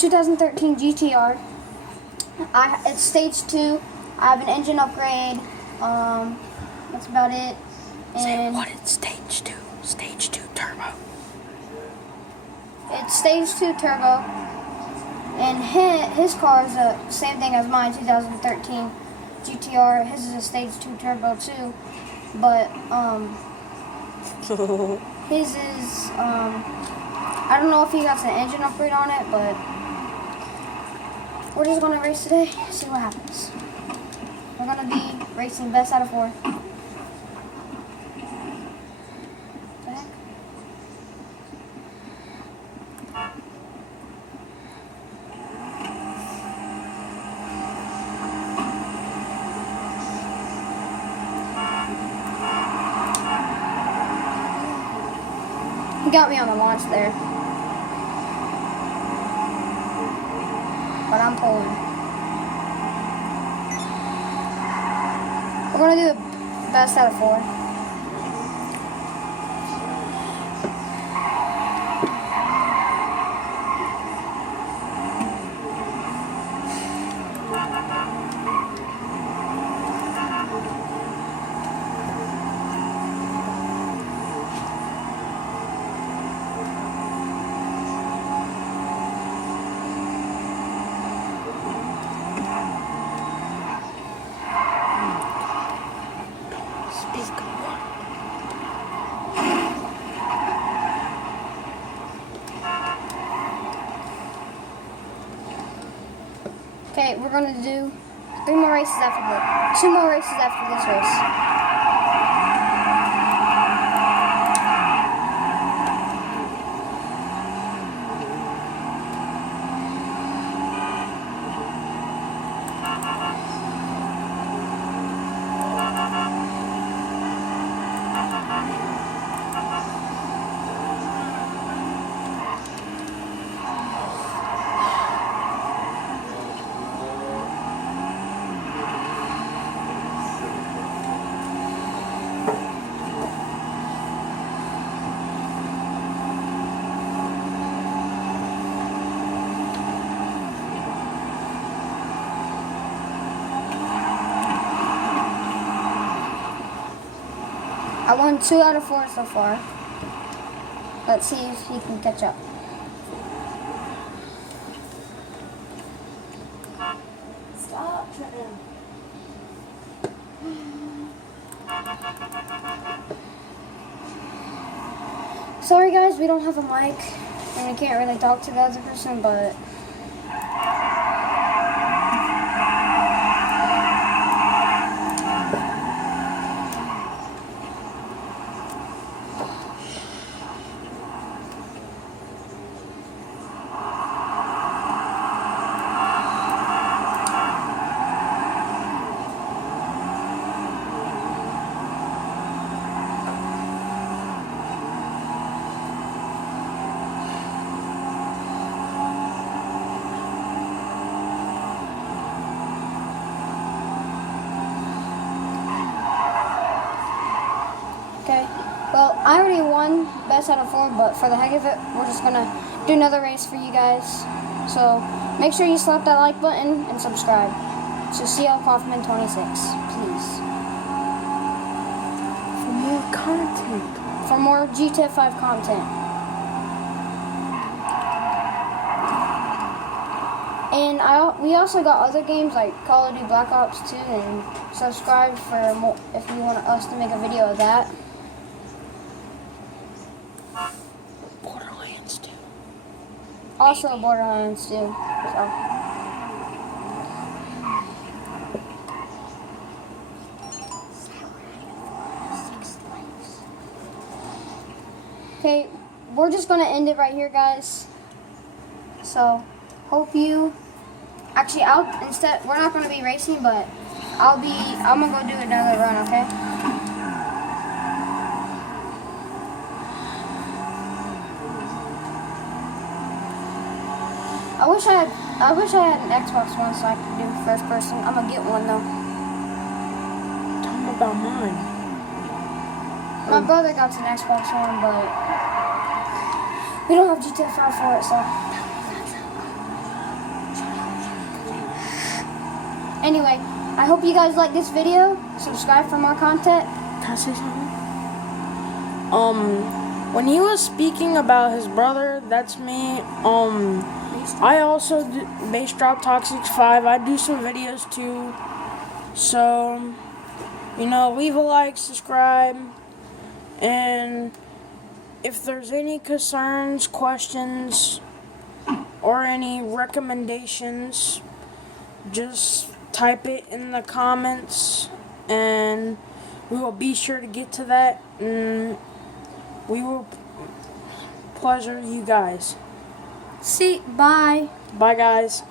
2013 GTR. It's stage 2. I have an engine upgrade. That's about it. And what is stage 2? Stage 2 turbo. It's stage 2 turbo. And his car is the same thing as mine, 2013 GTR. His is a stage 2 turbo too. But his is I don't know if he got an engine upgrade on it, but we're just gonna race today, see what happens. We're gonna be racing best out of 4. He got me on the launch there. But I'm pulling. We're going to do the best out of 4. Okay, we're going to do 2 more races after this race. I won 2 out of 4 so far. Let's see if he can catch up. Stop, Trenton. Sorry guys, we don't have a mic and we can't really talk to the other person, but okay. Well, I already won best out of 4, but for the heck of it, we're just gonna do another race for you guys. So make sure you slap that like button and subscribe. So CL Kaufman 26, please. For more content. For more Gta5 content. And we also got other games like Call of Duty Black Ops 2, and subscribe for more if you want us to make a video of that. Borderlands 2. Also Borderlands 2. So. Okay, we're just gonna end it right here, guys. So, hope you. Actually, we're not gonna be racing, but I'm gonna go do another run, okay? I wish I had an Xbox One so I could do first person. I'm gonna get one though. Tell me about mine. My brother got an Xbox One, but we don't have GTA 5 for it, so. Anyway, I hope you guys like this video. Subscribe for more content. Can I say something? When he was speaking about his brother, that's me. I also do bass drop Gta5. I do some videos too. So, leave a like, subscribe, and if there's any concerns, questions, or any recommendations, just type it in the comments, and we will be sure to get to that, and we will pleasure you guys. Bye. Bye, guys.